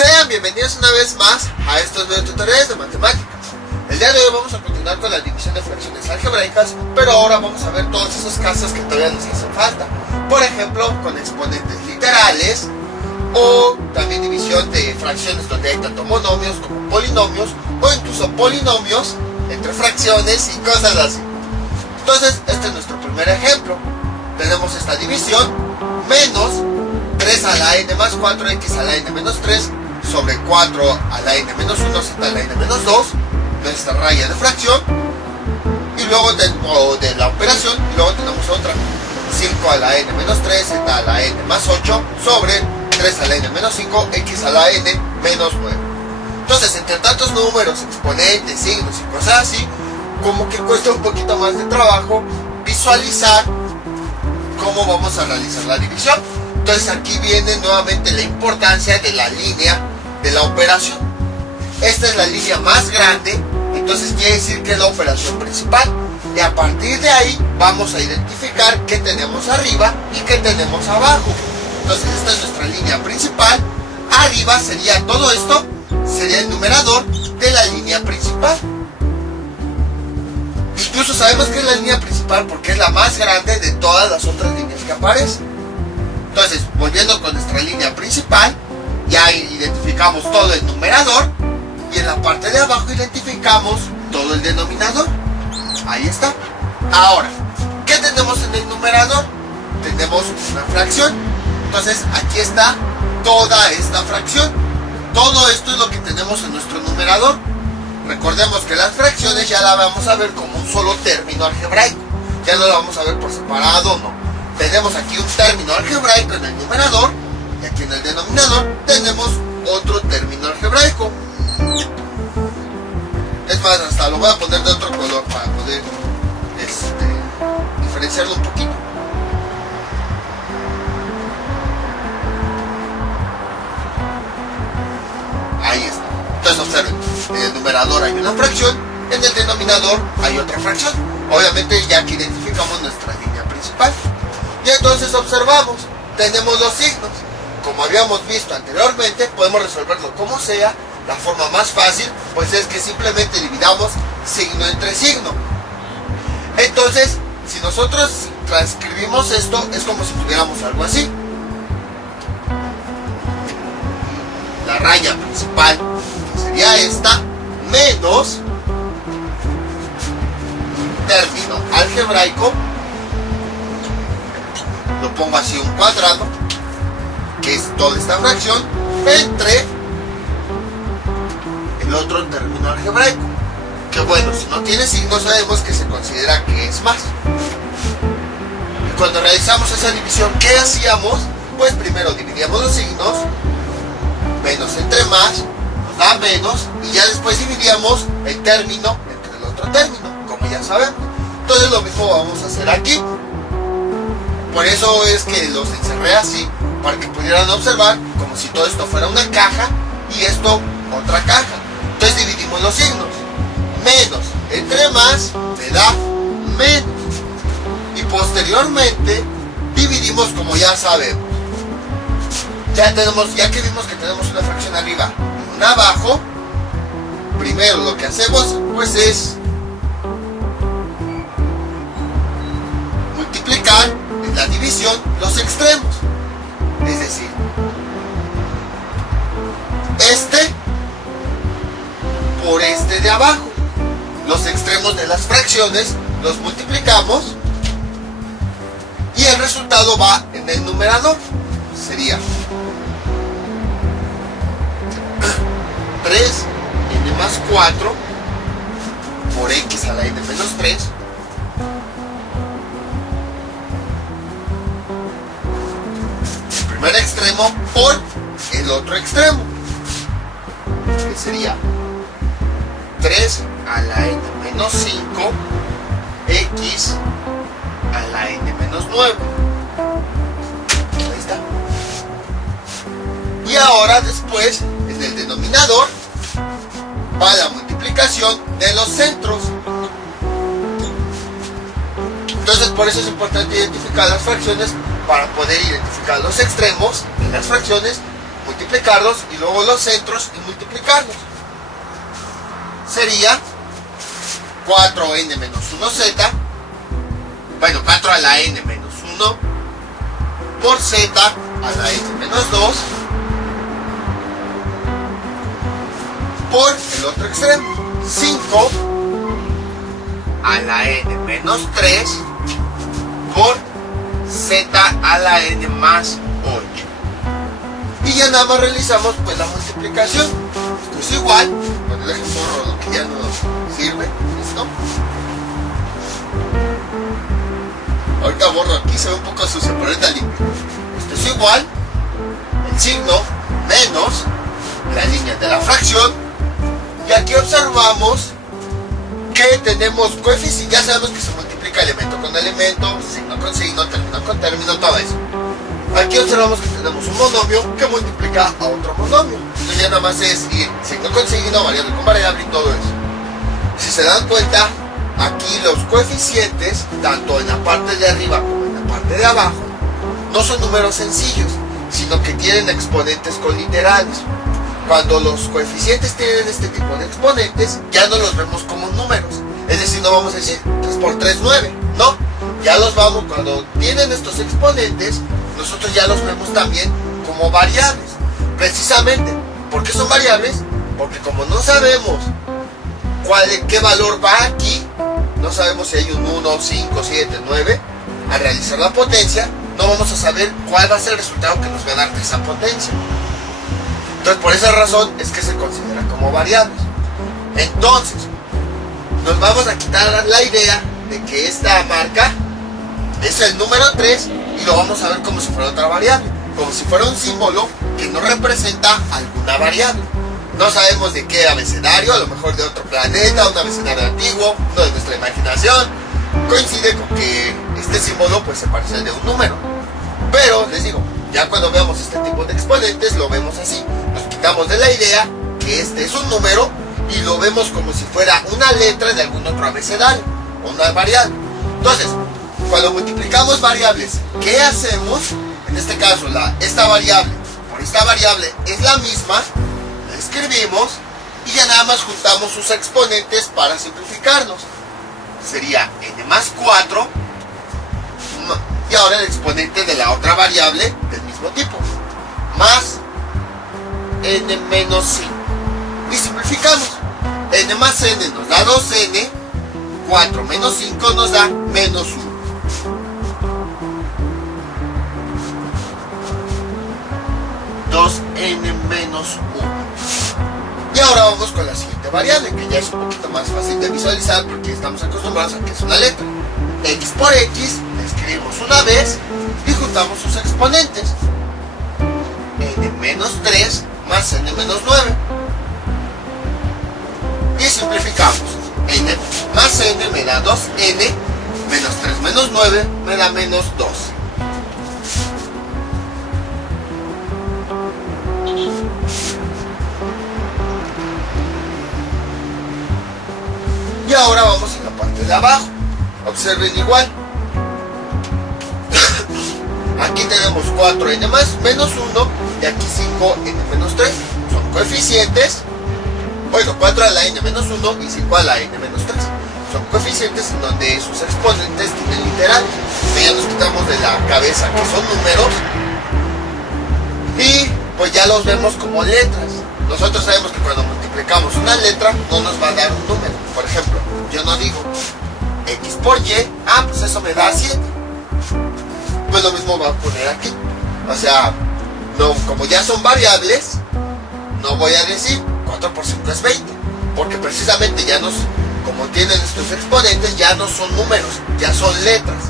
Sean bienvenidos una vez más a estos videotutoriales de matemáticas. El día de hoy vamos a continuar con la división de fracciones algebraicas, pero ahora vamos a ver todos esos casos que todavía nos hacen falta. Por ejemplo, con exponentes literales, o también división de fracciones donde hay tanto monomios como polinomios, o incluso polinomios entre fracciones y cosas así. Entonces, este es nuestro primer ejemplo. Tenemos esta división, menos 3 a la n más 4x a la n menos 3 sobre 4 a la n menos 1 z a la n menos 2, nuestra raya de fracción, y luego de la operación, y luego tenemos otra, 5 a la n menos 3 z a la n más 8 sobre 3 a la n menos 5 x a la n menos 9. Entonces, entre tantos números, exponentes, signos y cosas así, como que cuesta un poquito más de trabajo visualizar cómo vamos a realizar la división. Entonces aquí viene nuevamente la importancia de la línea de la operación. Esta es la línea más grande, entonces quiere decir que es la operación principal. Y a partir de ahí vamos a identificar qué tenemos arriba y qué tenemos abajo. Entonces esta es nuestra línea principal. Arriba sería todo esto, sería el numerador de la línea principal. Incluso sabemos que es la línea principal porque es la más grande de todas las otras líneas que aparecen. Entonces, volviendo con nuestra línea principal, ya identificamos todo el numerador y en la parte de abajo identificamos todo el denominador. Ahí está. Ahora, ¿qué tenemos en el numerador? Tenemos una fracción. Entonces, aquí está toda esta fracción. Todo esto es lo que tenemos en nuestro numerador. Recordemos que las fracciones ya las vamos a ver como un solo término algebraico. Ya no la vamos a ver por separado, no. Tenemos aquí un término algebraico en el numerador y aquí en el denominador tenemos otro término algebraico. Es más, hasta lo voy a poner de otro color para poder diferenciarlo un poquito. Ahí está. Entonces observen, en el numerador hay una fracción, en el denominador hay otra fracción. Obviamente ya que identificamos nuestra línea principal. Y entonces observamos, tenemos los signos. Como habíamos visto anteriormente, podemos resolverlo como sea. La forma más fácil, pues es que simplemente dividamos signo entre signo. Entonces, si nosotros transcribimos esto, es como si tuviéramos algo así. La raya principal, que sería esta, menos término algebraico, lo pongo así, un cuadrado, que es toda esta fracción, entre el otro término algebraico, que bueno, si no tiene signos sabemos que se considera que es más. Y cuando realizamos esa división, ¿qué hacíamos? Pues primero dividíamos los signos, menos entre más, nos da menos, y ya después dividíamos el término entre el otro término, como ya sabemos. Entonces lo mismo vamos a hacer aquí. Por eso es que los encerré así, para que pudieran observar como si todo esto fuera una caja y esto otra caja. Entonces dividimos los signos. Menos entre más me da menos. Y posteriormente dividimos como ya sabemos. Ya que vimos que tenemos una fracción arriba y una abajo, primero lo que hacemos pues es multiplicar en la división los extremos. Es decir, este por este de abajo. Los extremos de las fracciones los multiplicamos y el resultado va en el numerador. Sería 3n más 4 por x a la n menos 3 el primer extremo por el otro extremo, que sería 3 a la n menos 5 x a la n menos 9. Ahí está. Y ahora después en el denominador va la multiplicación de los centros. Entonces por eso es importante identificar las fracciones para poder identificar los extremos de las fracciones, multiplicar multiplicarlos y luego los centros y multiplicarlos. Sería 4n menos 1z, bueno, 4 a la n menos 1 por z a la n menos 2 por el otro extremo, 5 a la n menos 3 por z a la n más 8. Y ya nada más realizamos pues la multiplicación. Esto es igual, bueno, el ejemplo lo que ya no sirve, ¿listo? Ahorita borro aquí, se ve un poco sucio, pero ahorita limpio. Esto es igual, el signo menos la línea de la fracción. Y aquí observamos que tenemos coeficientes, ya sabemos que se multiplica elemento con elemento, signo con signo, término con término, todo eso. Aquí observamos que tenemos un monomio que multiplica a otro monomio. Entonces ya nada más es ir signo con signo, variable con variable y todo eso. Si se dan cuenta, aquí los coeficientes, tanto en la parte de arriba como en la parte de abajo, no son números sencillos, sino que tienen exponentes coliterales. Cuando los coeficientes tienen este tipo de exponentes, ya no los vemos como números. Es decir, no vamos a decir 3 por 3, 9. No, ya los vamos, cuando tienen estos exponentes, nosotros ya los vemos también como variables. Precisamente, ¿por qué son variables? Porque como no sabemos qué valor va aquí, no sabemos si hay un 1, 5, 7, 9, al realizar la potencia, no vamos a saber cuál va a ser el resultado que nos va a dar esa potencia. Entonces, por esa razón es que se considera como variables. Entonces, nos vamos a quitar la idea de que esta marca es el número 3 y lo vamos a ver como si fuera otra variable, como si fuera un símbolo que no representa alguna variable. No sabemos de qué abecedario, a lo mejor de otro planeta, un abecedario antiguo, uno de nuestra imaginación. Coincide con que este símbolo pues se parece al de un número. Pero, les digo, ya cuando veamos este tipo de exponentes lo vemos así. Nos quitamos de la idea que este es un número y lo vemos como si fuera una letra de algún otro abecedario o una variable. Entonces, cuando multiplicamos variables, ¿qué hacemos? En este caso, esta variable por esta variable es la misma, la escribimos y ya nada más juntamos sus exponentes para simplificarnos. Sería n más 4 y ahora el exponente de la otra variable del mismo tipo, más n menos 5. Y simplificamos. N más n nos da 2n, 4 menos 5 nos da menos 1. n menos 1. Y ahora vamos con la siguiente variable, que ya es un poquito más fácil de visualizar porque estamos acostumbrados a que es una letra. X por x, la escribimos una vez y juntamos sus exponentes. N menos 3 más n menos 9. Y simplificamos. N más n me da 2n, menos 3 menos 9 me da menos 2. Y ahora vamos a la parte de abajo. Observen igual. Aquí tenemos 4n más menos 1 y aquí 5n menos 3. Son coeficientes. Bueno, 4 a la n menos 1 y 5 a la n menos 3. Son coeficientes en donde sus exponentes tienen literal. Ya nos quitamos de la cabeza que son números. Y pues ya los vemos como letras. Nosotros sabemos que cuando multiplicamos una letra no nos va a dar un número. Por ejemplo, yo no digo x por y, pues eso me da 7. Pues lo mismo va a poner aquí. O sea, no, como ya son variables, no voy a decir 4 por 5 es 20. Porque precisamente ya nos, como tienen estos exponentes, ya no son números, ya son letras.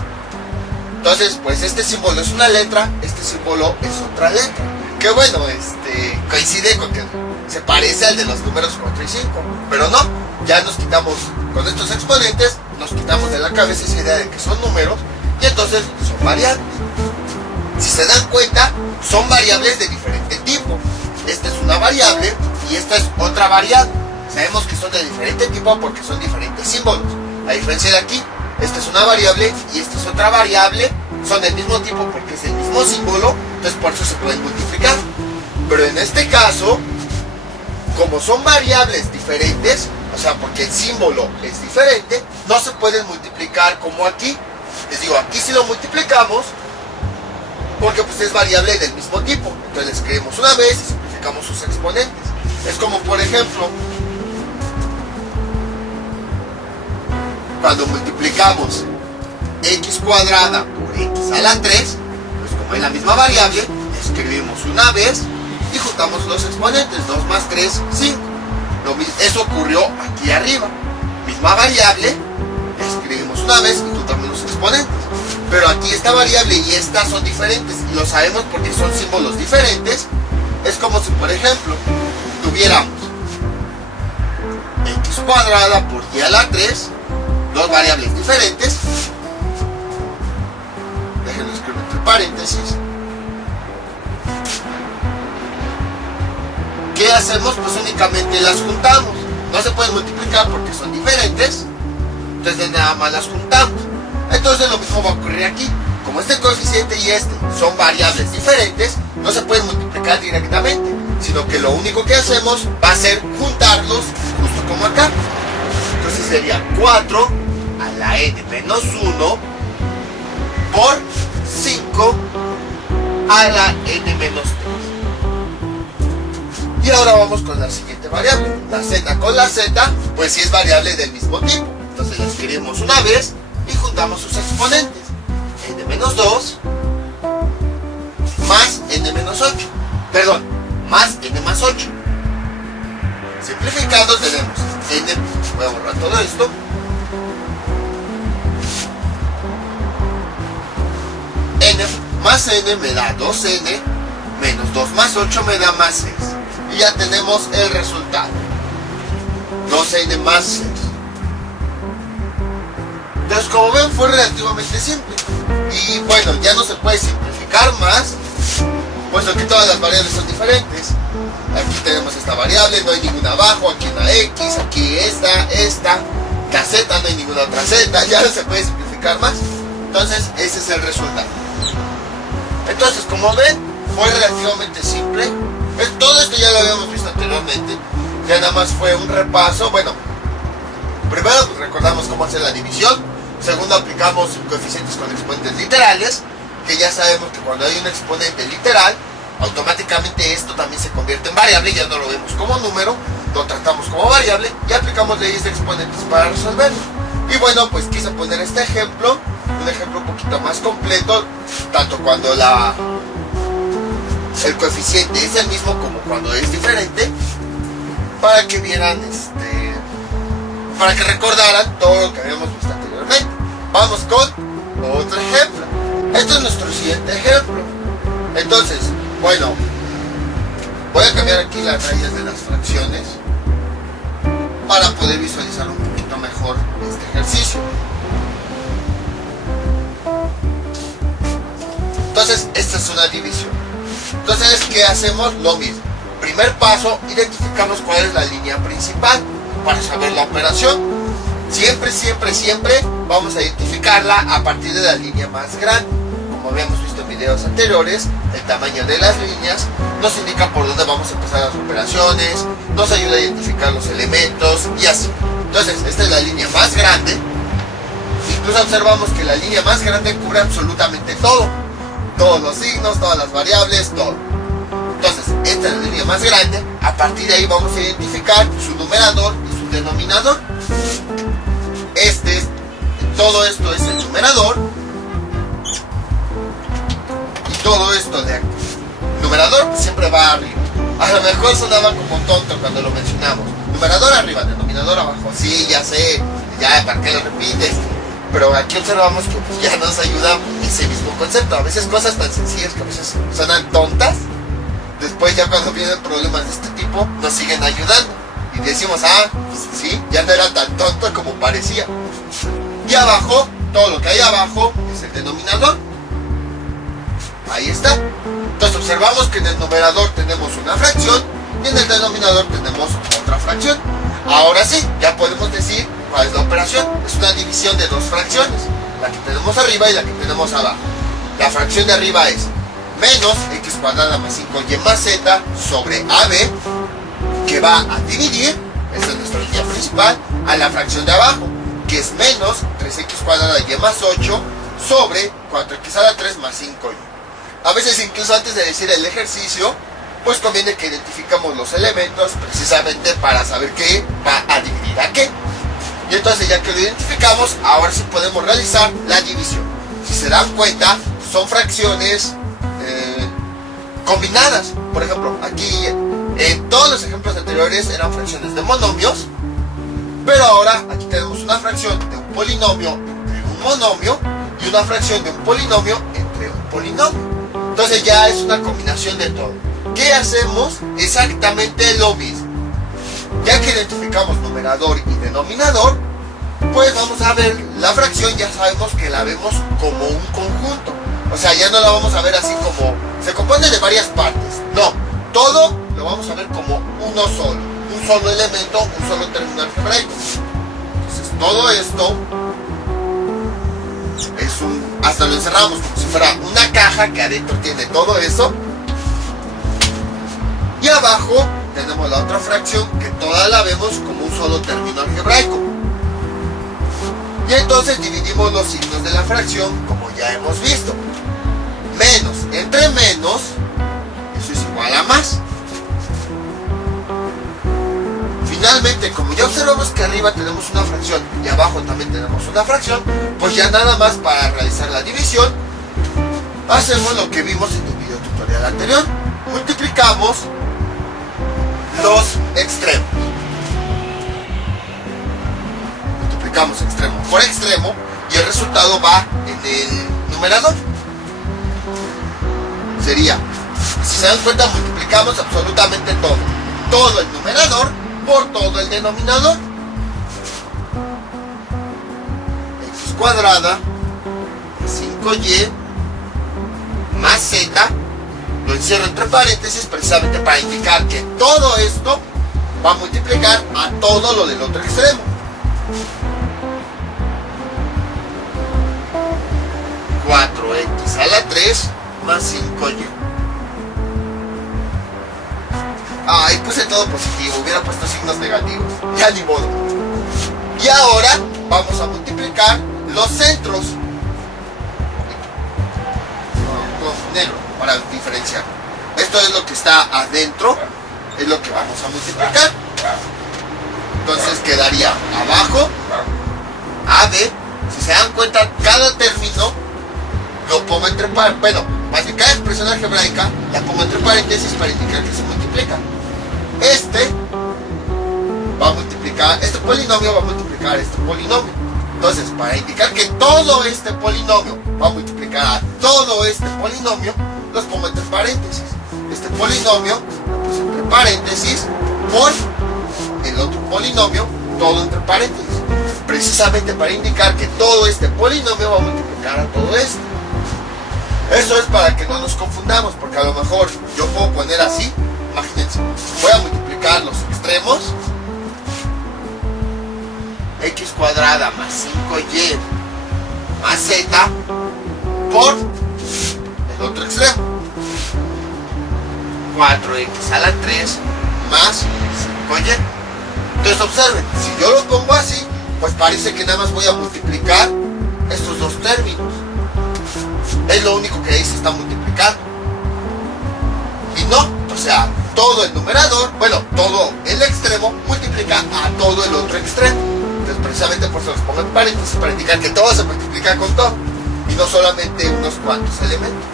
Entonces, pues este símbolo es una letra, este símbolo es otra letra. Que bueno, coincide con que se parece al de los números 4 y 5. Pero no, ya nos quitamos, con estos exponentes, nos quitamos de la cabeza esa idea de que son números y entonces son variables. Si se dan cuenta, son variables de diferente tipo. Esta es una variable y esta es otra variable. Sabemos que son de diferente tipo porque son diferentes símbolos. A diferencia de aquí, esta es una variable y esta es otra variable. Son del mismo tipo porque es el mismo símbolo, entonces por eso se pueden multiplicar. Pero en este caso, como son variables diferentes, o sea, porque el símbolo es diferente, no se pueden multiplicar como aquí. Les digo, aquí si lo multiplicamos, porque pues es variable del mismo tipo. Entonces le escribimos una vez y simplificamos sus exponentes. Es como, por ejemplo, cuando multiplicamos x cuadrada por x a la 3, pues como es la misma variable, escribimos una vez y juntamos los exponentes. 2 más 3, 5. Eso ocurrió aquí arriba. Misma variable, escribimos una vez y juntamos los exponentes. Pero aquí esta variable y esta son diferentes. Y lo sabemos porque son símbolos diferentes. Es como si, por ejemplo, tuviéramos x cuadrada por y a la 3, dos variables diferentes. Déjenlo escribir entre paréntesis. ¿Qué hacemos? Pues únicamente las juntamos. No se pueden multiplicar porque son diferentes. Entonces nada más las juntamos. Entonces lo mismo va a ocurrir aquí. Como este coeficiente y este son variables diferentes, no se pueden multiplicar directamente, sino que lo único que hacemos va a ser juntarlos justo como acá. Entonces sería 4 a la n menos 1 por 5 a la n menos 3. Y ahora vamos con la siguiente variable. La z con la z, pues sí es variable del mismo tipo. Entonces la escribimos una vez y juntamos sus exponentes. N menos 2 más n menos 8. Perdón, más n más 8. Simplificando tenemos n, voy a borrar todo esto. N más n me da 2n, menos 2 más 8 me da más 6. Y ya tenemos el resultado. 2n más 6. Entonces, como ven, fue relativamente simple. Y bueno, ya no se puede simplificar más, puesto que todas las variables son diferentes. Aquí tenemos esta variable, no hay ninguna abajo, aquí una x, aquí esta, la z, no hay ninguna otra z, ya no se puede simplificar más. Entonces, ese es el resultado. Entonces, como ven, fue relativamente simple. Todo esto ya lo habíamos visto anteriormente, ya nada más fue un repaso. Bueno, primero pues, recordamos cómo hacer la división. Segundo, aplicamos coeficientes con exponentes literales, que ya sabemos que cuando hay un exponente literal, automáticamente esto también se convierte en variable, ya no lo vemos como número, lo tratamos como variable y aplicamos leyes de exponentes para resolverlo. Y bueno, pues quise poner este ejemplo, un ejemplo un poquito más completo, tanto cuando el coeficiente es el mismo como cuando es diferente, para que vieran, para que recordaran todo lo que habíamos visto anteriormente. Vamos con otro ejemplo. Este es nuestro siguiente ejemplo. Entonces, bueno, voy a cambiar aquí las rayas de las fracciones para poder visualizar un poquito mejor este ejercicio. Entonces, esta es una división. Entonces, ¿qué hacemos? Lo mismo. Primer paso, identificamos cuál es la línea principal para saber la operación. Siempre vamos a identificarla a partir de la línea más grande. Como habíamos visto en videos anteriores, el tamaño de las líneas nos indica por dónde vamos a empezar las operaciones, nos ayuda a identificar los elementos y así. Entonces, esta es la línea más grande. Incluso observamos que la línea más grande cubre absolutamente todo. Todos los signos, todas las variables, todo. Entonces, esta es la línea más grande. A partir de ahí vamos a identificar su numerador y su denominador. Todo esto es el numerador. Y todo esto de aquí. El numerador siempre va arriba. A lo mejor sonaba como tonto cuando lo mencionamos. Numerador arriba, denominador abajo. Sí, ya sé, ya, ¿para qué lo repites? Pero aquí observamos que pues, ya nos ayuda ese mismo concepto. A veces cosas tan sencillas que a veces suenan tontas, después ya cuando vienen problemas de este tipo, nos siguen ayudando. Y decimos, pues sí, ya no era tan tonto como parecía. Y abajo, todo lo que hay abajo es el denominador. Ahí está. Entonces observamos que en el numerador tenemos una fracción y en el denominador tenemos otra fracción. Ahora sí, ya podemos decir cuál es la operación. Es una división de dos fracciones, la que tenemos arriba y la que tenemos abajo. La fracción de arriba es menos x cuadrada más 5y más z sobre AB, que va a dividir, esa es nuestra línea principal, a la fracción de abajo, que es menos 3x cuadrada y más 8 sobre 4x a la 3 más 5y. A veces incluso antes de decir el ejercicio, pues conviene que identificamos los elementos precisamente para saber qué va a dividir a qué. Y entonces ya que lo identificamos, ahora sí podemos realizar la división. Si se dan cuenta, son fracciones combinadas. Por ejemplo, aquí en todos los ejemplos anteriores eran fracciones de monomios, pero ahora aquí tenemos una fracción de un polinomio entre un monomio y una fracción de un polinomio entre un polinomio. Entonces ya es una combinación de todo. ¿Qué hacemos? Exactamente lo mismo. Ya que identificamos numerador y denominador, pues vamos a ver la fracción, ya sabemos que la vemos como un conjunto. O sea, ya no la vamos a ver así como se compone de varias partes. No, todo lo vamos a ver como uno solo. Un solo elemento, un solo término algebraico. Entonces todo esto es hasta lo encerramos como si fuera una caja que adentro tiene todo eso. Y abajo tenemos la otra fracción que toda la vemos como un solo término algebraico. Y entonces dividimos los signos de la fracción como ya hemos visto. Menos entre menos, eso es igual a más. Finalmente, como ya observamos que arriba tenemos una fracción y abajo también tenemos una fracción, pues ya nada más para realizar la división, hacemos lo que vimos en el video tutorial anterior. Multiplicamos los extremos. Multiplicamos extremo por extremo y el resultado va en el numerador. Sería, si se dan cuenta, multiplicamos absolutamente todo. Todo el numerador por todo el denominador. X cuadrada 5y más z, lo encierro entre paréntesis precisamente para indicar que todo esto va a multiplicar a todo lo del otro extremo. 4x a la 3 más 5y. Ahí puse todo positivo, hubiera puesto signos negativos, ya ni modo. Y ahora vamos a multiplicar los centros con negro para diferenciar. Esto es lo que está adentro, es lo que vamos a multiplicar. Entonces quedaría abajo AB. Si se dan cuenta, cada término lo pongo entre paréntesis. Bueno, más bien cada expresión algebraica la pongo entre paréntesis para indicar que se multiplica. Este va a multiplicar, este polinomio va a multiplicar este polinomio. Entonces, para indicar que todo este polinomio va a multiplicar a todo este polinomio, los pongo entre paréntesis. Este polinomio lo puse entre paréntesis por el otro polinomio, todo entre paréntesis. Precisamente para indicar que todo este polinomio va a multiplicar a todo esto. Eso es para que no nos confundamos, porque a lo mejor yo puedo poner así. Imagínense, voy a multiplicar los extremos, x cuadrada más 5y más z por el otro extremo, 4x a la 3 más 5y. Entonces observen, si yo lo pongo así, pues parece que nada más voy a multiplicar estos dos términos. Es lo único que ahí se está multiplicando. Y no, o sea, todo el numerador, bueno, todo el extremo multiplica a todo el otro extremo. Entonces precisamente por eso los pongo en paréntesis para indicar que todo se multiplica con todo y no solamente unos cuantos elementos.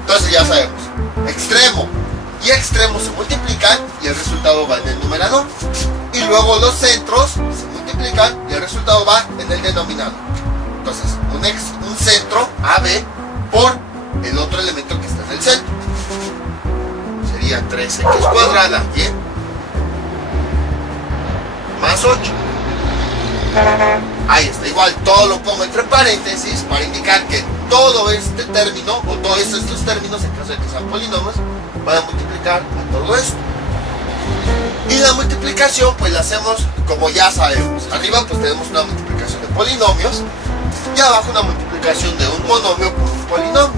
Entonces ya sabemos, extremo y extremo se multiplican y el resultado va en el numerador. Y luego los centros se multiplican y el resultado va en el denominador. Entonces, un centro AB por el otro elemento que está en el centro. Sería 3x cuadrada y más 8. Ahí está, igual todo lo pongo entre paréntesis para indicar que todo este término o todos estos términos, en caso de que sean polinomios, van a multiplicar a todo esto. Y la multiplicación pues la hacemos como ya sabemos. Arriba pues tenemos una multiplicación de polinomios y abajo una multiplicación de un monomio por un polinomio.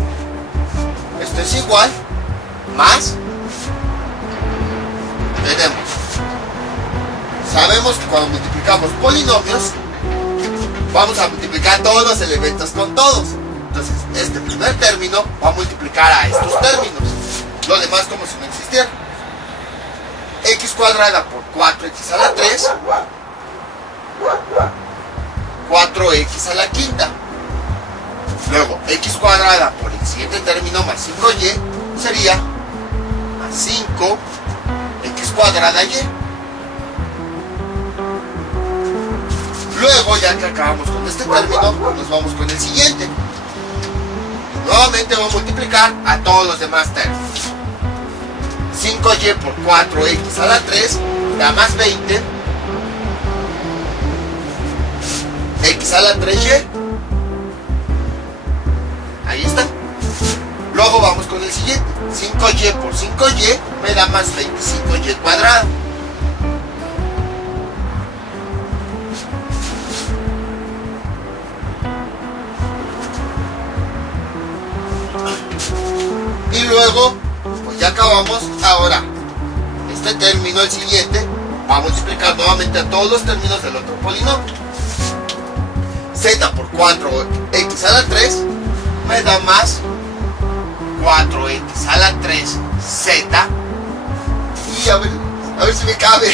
Esto Esto es igual, más, sabemos que cuando multiplicamos polinomios, vamos a multiplicar todos los elementos con todos. Entonces, este primer término va a multiplicar a estos términos. Lo demás como si no existiera. X cuadrada por 4x a la 3, 4x a la quinta. Luego, x cuadrada por el siguiente término más 5y sería más 5 x cuadrada y. Luego, ya que acabamos con este término, nos vamos con el siguiente. Nuevamente vamos a multiplicar a todos los demás términos. 5y por 4x a la 3 da más 20. X a la 3y. Ahí está. Luego vamos con el siguiente. 5y por 5y me da más 25y cuadrado. Y luego, pues ya acabamos. Ahora, este término, el siguiente, va a multiplicar nuevamente a todos los términos del otro polinomio. Z por 4x a la 3 me da más 4x a la 3 z. Y a ver si me cabe.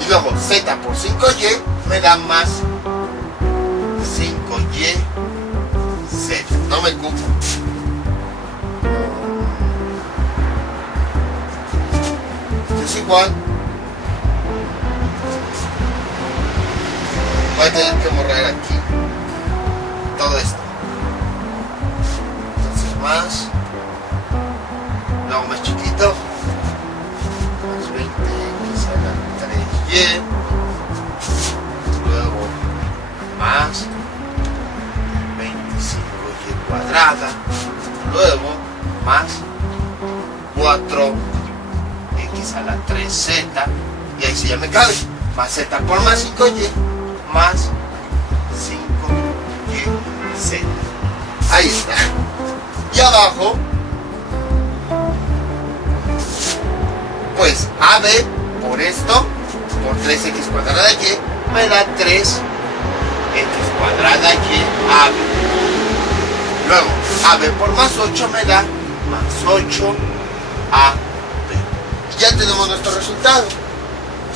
Y luego z por 5y me da más 5y z. No me cupo. Es igual. Voy a tener que borrar aquí todo esto. Entonces más, luego más chiquito, más 20x a la 3y, luego más 25y cuadrada, luego más 4x a la 3z, y ahí sí ya me cabe, más z por más 5y, más 5y z. Ahí está. Y abajo, pues AB por esto, por 3x cuadrada y, me da 3x cuadrada y AB. Luego, AB por más 8 me da más 8AB. Y ya tenemos nuestro resultado.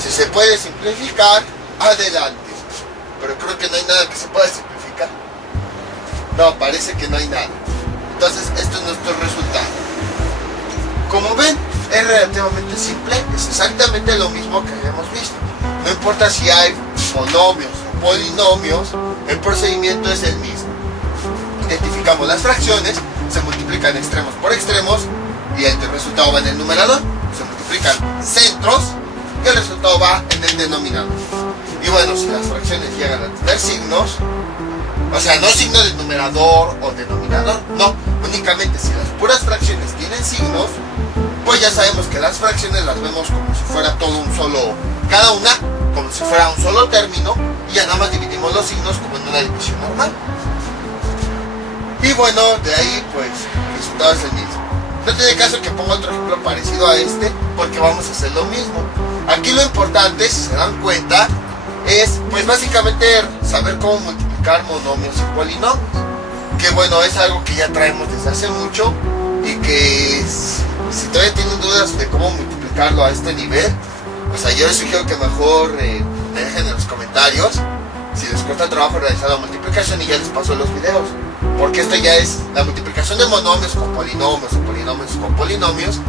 Si se puede simplificar, adelante. Pero creo que no hay nada que se pueda simplificar. No, parece que no hay nada. Entonces, esto es nuestro resultado. Como ven, es relativamente simple. Es exactamente lo mismo que habíamos visto. No importa si hay monomios o polinomios, el procedimiento es el mismo. Identificamos las fracciones, se multiplican extremos por extremos y el resultado va en el numerador. Se multiplican centros y el resultado va en el denominador. Y bueno, si las fracciones llegan a tener signos, o sea, no signo de numerador o denominador, no, únicamente si las puras fracciones tienen signos, pues ya sabemos que las fracciones las vemos como si fuera todo un solo, cada una como si fuera un solo término, y ya nada más dividimos los signos como en una división normal. Y bueno, de ahí pues el resultado es el mismo. No tiene caso que ponga otro ejemplo parecido a este, porque vamos a hacer lo mismo. Aquí lo importante, si se dan cuenta, es pues básicamente saber cómo multiplicar monomios y polinomios, que bueno, es algo que ya traemos desde hace mucho, y que si todavía tienen dudas de cómo multiplicarlo a este nivel, o sea, yo les sugiero que mejor me dejen en los comentarios si les cuesta trabajo realizar la multiplicación, y ya les paso los videos, porque esto ya es la multiplicación de monomios con polinomios o polinomios con polinomios.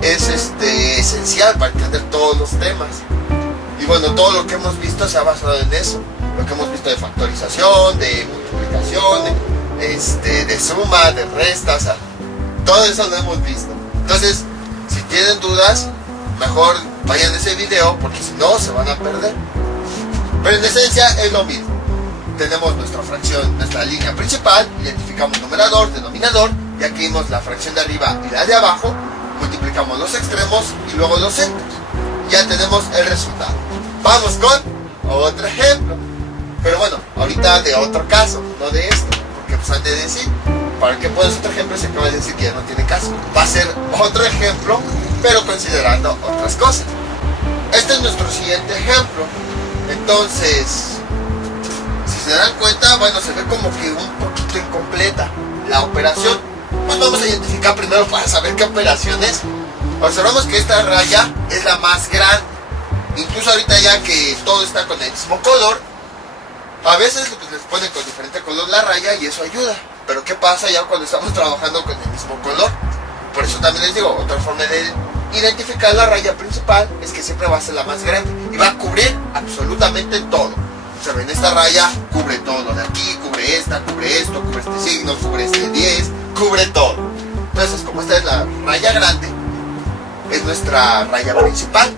Es esencial para entender todos los temas. Y bueno, todo lo que hemos visto se ha basado en eso. Lo que hemos visto de factorización, de multiplicación, de suma, de resta, o sea, todo eso lo hemos visto. Entonces, si tienen dudas, mejor vayan a ese video, porque si no, se van a perder. Pero en esencia es lo mismo. Tenemos nuestra fracción, nuestra línea principal, identificamos numerador, denominador, y aquí vimos la fracción de arriba y la de abajo, multiplicamos los extremos y luego los centros. Ya tenemos el resultado. Vamos con otro ejemplo. Pero bueno, ahorita de otro caso, no de este, porque pues han de decir, ¿Para qué pones otro ejemplo si acabas de decir que ya no tiene caso? Va a ser otro ejemplo, pero considerando otras cosas. Este es nuestro siguiente ejemplo. Entonces, si se dan cuenta, bueno, se ve como que un poquito incompleta la operación. Pues vamos a identificar primero para saber qué operación es. Observamos que esta raya es la más grande. Incluso ahorita ya que todo está con el mismo color, a veces pues, les ponen con diferente color la raya y eso ayuda. Pero ¿qué pasa ya cuando estamos trabajando con el mismo color? Por eso también les digo, otra forma de identificar la raya principal es que siempre va a ser la más grande y va a cubrir absolutamente todo. O sea, ven, esta raya cubre todo de aquí, cubre esta, cubre esto, cubre este signo, cubre este 10, cubre todo. Entonces, como esta es la raya grande, es nuestra raya principal.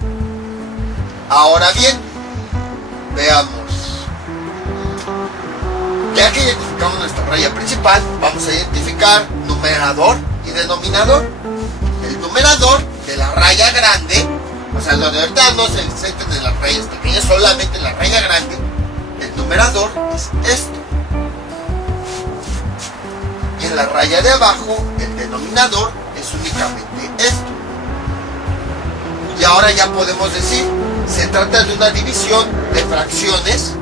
Ahora bien, veamos. Ya que identificamos nuestra raya principal, vamos a identificar numerador y denominador. El numerador de la raya grande, o sea, donde ahorita no se centren en las rayas pequeñas, solamente en la raya grande, el numerador es esto. Y en la raya de abajo, el denominador es únicamente esto. Y ahora ya podemos decir, se trata de una división de fracciones.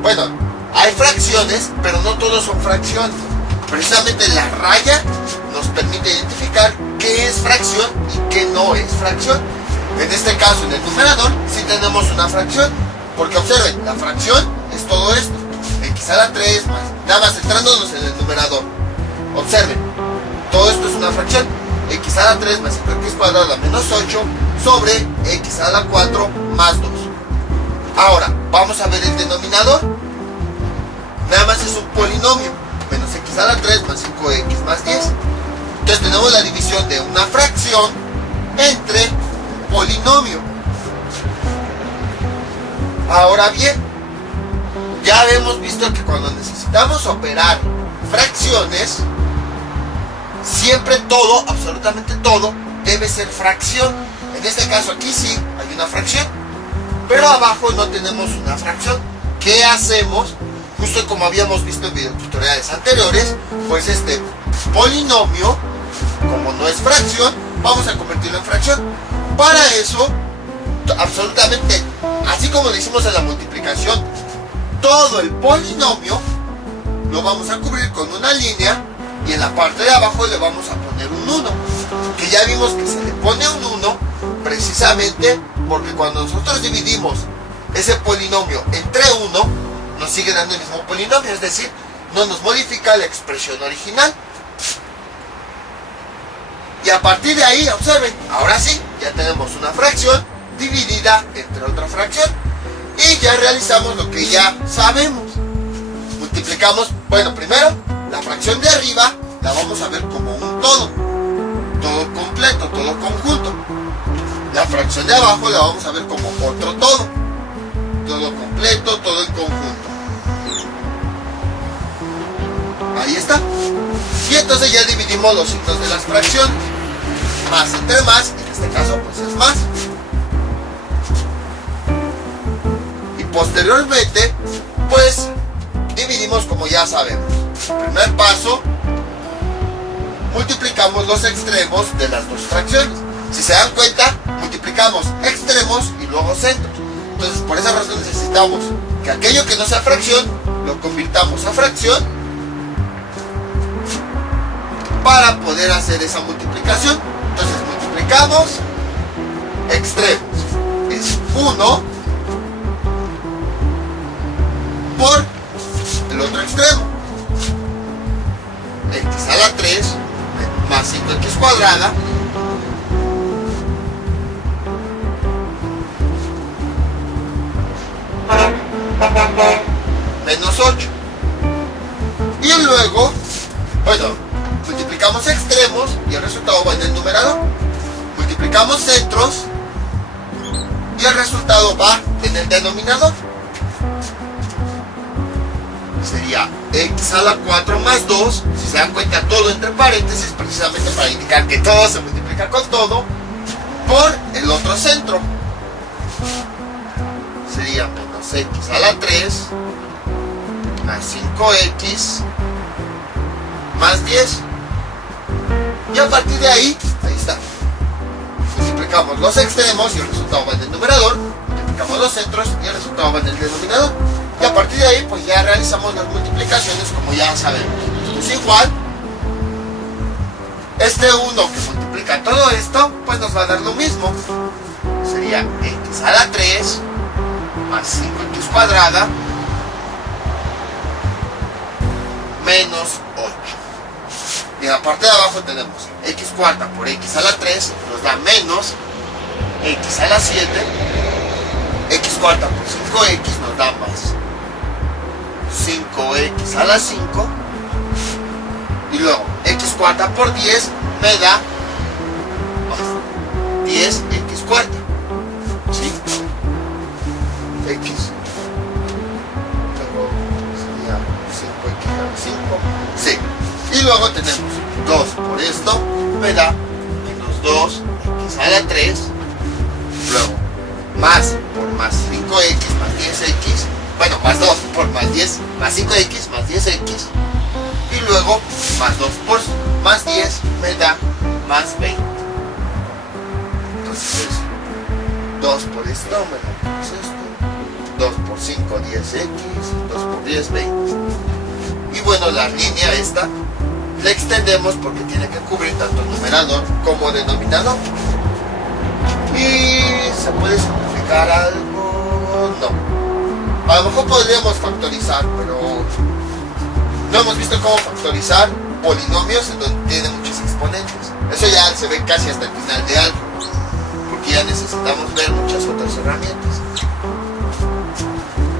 Bueno, hay fracciones, pero no todos son fracciones. Precisamente la raya nos permite identificar qué es fracción y qué no es fracción. En este caso, en el numerador, sí tenemos una fracción. Porque observen, la fracción es todo esto. X a la 3 más, nada más centrándonos en el numerador. Observen, todo esto es una fracción. X a la 3 más 5x cuadrado a la menos 8 sobre X a la 4 más 2. Ahora, vamos a ver el denominador. Nada más es un polinomio, menos x a la 3 más 5x más 10. Entonces tenemos la división de una fracción entre un polinomio. Ahora bien, ya hemos visto que cuando necesitamos operar fracciones, siempre todo, absolutamente todo, debe ser fracción. En este caso aquí sí hay una fracción, pero abajo no tenemos una fracción. ¿Qué hacemos? Justo como habíamos visto en videotutoriales anteriores, pues este polinomio, como no es fracción, vamos a convertirlo en fracción. Para eso, absolutamente, así como lo hicimos en la multiplicación, todo el polinomio lo vamos a cubrir con una línea y en la parte de abajo le vamos a poner un 1, que ya vimos que se le pone un 1 precisamente porque cuando nosotros dividimos ese polinomio entre 1, nos sigue dando el mismo polinomio, es decir, no nos modifica la expresión original. Y a partir de ahí, observen, ahora sí, ya tenemos una fracción dividida entre otra fracción. Y ya realizamos lo que ya sabemos. Multiplicamos, bueno, primero, la fracción de arriba la vamos a ver como un todo. Todo completo, todo conjunto. La fracción de abajo la vamos a ver como otro todo. Todo completo, todo en conjunto. Ahí está. Y entonces ya dividimos los signos de las fracciones. Más entre más, en este caso pues es más. Y posteriormente, pues dividimos como ya sabemos. Primer paso, multiplicamos los extremos de las dos fracciones. Si se dan cuenta, multiplicamos extremos y luego centros. Entonces por esa razón necesitamos que aquello que no sea fracción, lo convirtamos a fracción para poder hacer esa multiplicación. Entonces multiplicamos extremos, es 1 por el otro extremo, x a la 3 más 5x cuadrada menos 8. Y luego, bueno, multiplicamos extremos y el resultado va en el numerador. Multiplicamos centros y el resultado va en el denominador. Sería x a la 4 más 2. Si se dan cuenta, todo entre paréntesis, precisamente para indicar que todo se multiplica con todo, por el otro centro. Sería menos x a la 3 más 5x más 10. Y a partir de ahí está. Multiplicamos los extremos y el resultado va en el numerador. Multiplicamos los centros y el resultado va en el denominador. Y a partir de ahí pues ya realizamos las multiplicaciones como ya sabemos. Entonces igual, este 1 que multiplica todo esto, pues nos va a dar lo mismo. Sería x a la 3 más 5x cuadrada menos 8. Y en la parte de abajo tenemos x cuarta por x a la 3 nos da menos x a la 7. X cuarta por 5x nos da más 5x a la 5. Y luego x cuarta por 10 me da más 10x cuarta. ¿Sí? X. Luego sería 5x a la 5. Sí. Y luego tenemos 2 por esto, me da menos 2x a la 3. Luego, más por más 5x más 10x. Bueno, más 2 por más 10, más 5x más 10x. Y luego, más 2 por más 10 me da más 20. Entonces, 2 por esto me da más esto. 2 por 5, 10x. 2 por 10, 20. Y bueno, la línea esta la extendemos porque tiene que cubrir tanto numerador como denominador. ¿Y se puede simplificar algo? No. A lo mejor podríamos factorizar, pero no hemos visto cómo factorizar polinomios en donde tienen muchos exponentes. Eso ya se ve casi hasta el final de algo, porque ya necesitamos ver muchas otras herramientas.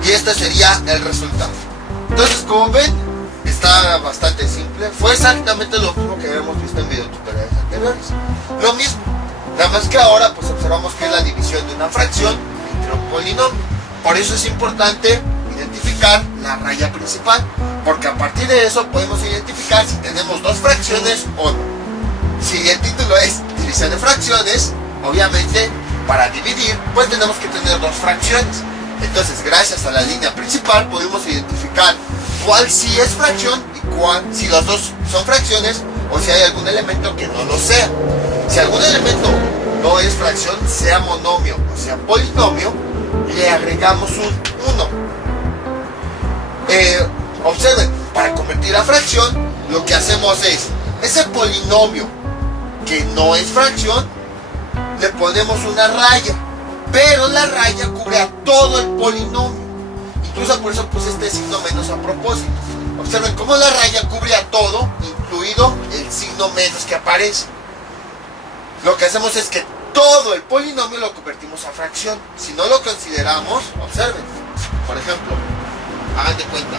Y este sería el resultado. Entonces, como ven, está bastante simple. Fue exactamente lo mismo que habíamos visto en videotutoriales anteriores. Lo mismo. Nada más que ahora pues observamos que es la división de una fracción entre un polinomio. Por eso es importante identificar la raya principal, porque a partir de eso podemos identificar si tenemos dos fracciones o no. Si el título es división de fracciones, obviamente para dividir pues tenemos que tener dos fracciones. Entonces, gracias a la línea principal podemos identificar cuál sí es fracción y cuál, si los dos son fracciones, o si hay algún elemento que no lo sea. Si algún elemento no es fracción, sea monomio o sea polinomio, le agregamos un 1. Observen, para convertir a fracción, lo que hacemos es, ese polinomio que no es fracción, le ponemos una raya, pero la raya cubre a todo el polinomio. Incluso por eso puse este signo menos a propósito. Observen cómo la raya cubre a todo, incluido el signo menos que aparece. Lo que hacemos es que todo el polinomio lo convertimos a fracción. Si no lo consideramos, observen. Por ejemplo, hagan de cuenta,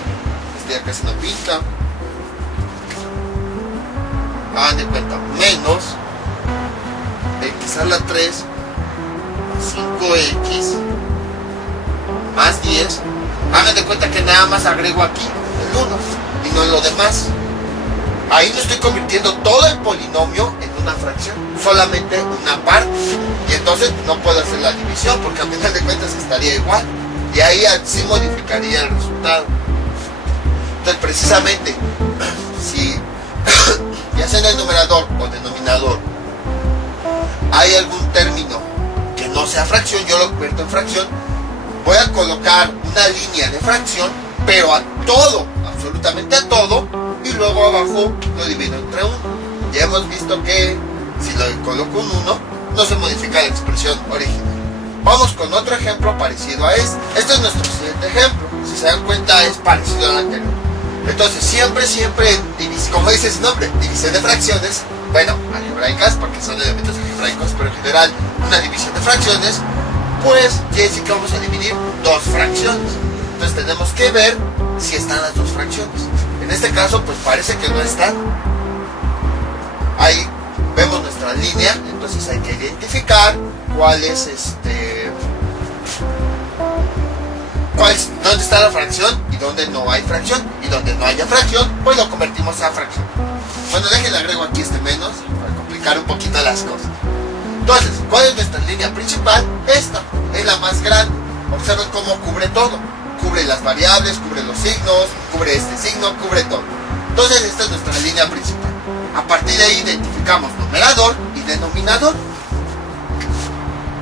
este ya casi no pinta. Hagan de cuenta, menos x a la 3 más 5x más 10. Hagan de cuenta que nada más agrego aquí el 1 y no en lo demás. Ahí no estoy convirtiendo todo el polinomio en una fracción, solamente una parte. Y entonces no puedo hacer la división porque al final de cuentas estaría igual. Y ahí sí modificaría el resultado. Entonces precisamente, si ya sea en el numerador o denominador hay algún término que no sea fracción, yo lo convierto en fracción. Voy a colocar una línea de fracción, pero a todo, absolutamente a todo, y luego abajo lo divido entre 1. Ya hemos visto que si lo coloco un 1, no se modifica la expresión original. Vamos con otro ejemplo parecido a este. Este es nuestro siguiente ejemplo. Si se dan cuenta, es parecido al anterior. Entonces, siempre, como dice su nombre, división de fracciones, bueno, algebraicas, porque son elementos algebraicos, pero en general, una división de fracciones, pues quiere decir que vamos a dividir dos fracciones. Entonces tenemos que ver si están las dos fracciones. En este caso pues parece que no están. Ahí vemos nuestra línea, entonces hay que identificar cuál es dónde está la fracción y dónde no hay fracción. Y donde no haya fracción pues lo convertimos a fracción. Bueno, déjenle agrego aquí menos para complicar un poquito las cosas. Entonces, ¿cuál es nuestra línea principal? Esta es la más grande. Observen cómo cubre todo. Cubre las variables, cubre los signos, cubre este signo, cubre todo. Entonces esta es nuestra línea principal. A partir de ahí identificamos numerador y denominador.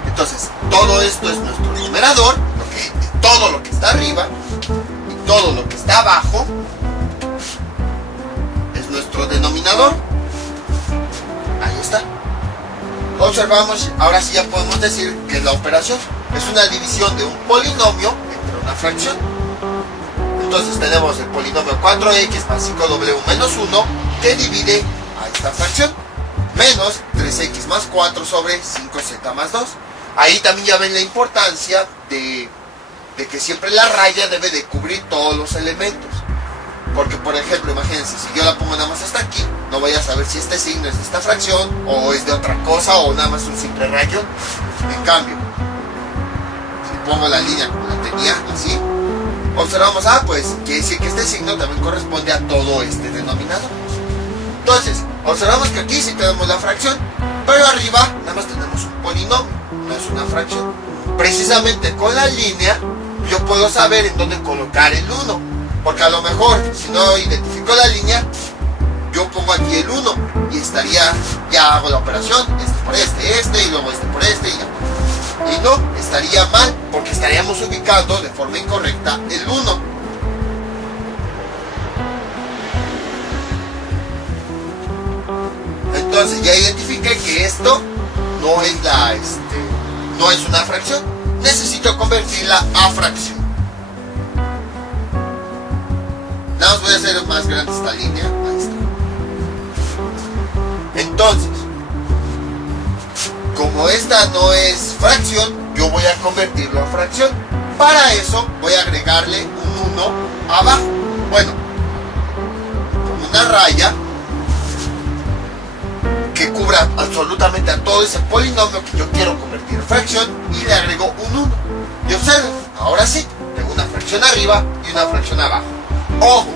Entonces todo esto es nuestro numerador, todo lo que está arriba, y todo lo que está abajo es nuestro denominador. Ahí está. Observamos, ahora sí ya podemos decir que la operación es una división de un polinomio entre una fracción. Entonces tenemos el polinomio 4x más 5w menos 1 que divide a esta fracción, menos 3x más 4 sobre 5z más 2. Ahí también ya ven la importancia de que siempre la raya debe de cubrir todos los elementos. Porque por ejemplo, imagínense, si yo la pongo nada más hasta aquí, no voy a saber si este signo es de esta fracción o es de otra cosa o nada más un simple rayo. En cambio, si pongo la línea como la tenía, así, observamos, pues quiere decir que este signo también corresponde a todo este denominador. Entonces, observamos que aquí sí tenemos la fracción, pero arriba nada más tenemos un polinomio, no es una fracción. Precisamente con la línea yo puedo saber en dónde colocar el 1, porque a lo mejor si no identifico la línea, yo pongo aquí el 1 y estaría, ya hago la operación, este por este y luego este por este y ya. Y no, estaría mal, porque estaríamos ubicando de forma incorrecta el 1. Entonces ya identifiqué que esto no es no es una fracción. Necesito convertirla a fracción. Nada más voy a hacer más grande esta línea. Ahí está. Entonces, como esta no es fracción, yo voy a convertirlo a fracción. Para eso voy a agregarle un 1 abajo. Bueno, con una raya que cubra absolutamente a todo ese polinomio que yo quiero convertir en fracción, y le agrego un 1. Y observen, ahora sí, tengo una fracción arriba y una fracción abajo. Ojo,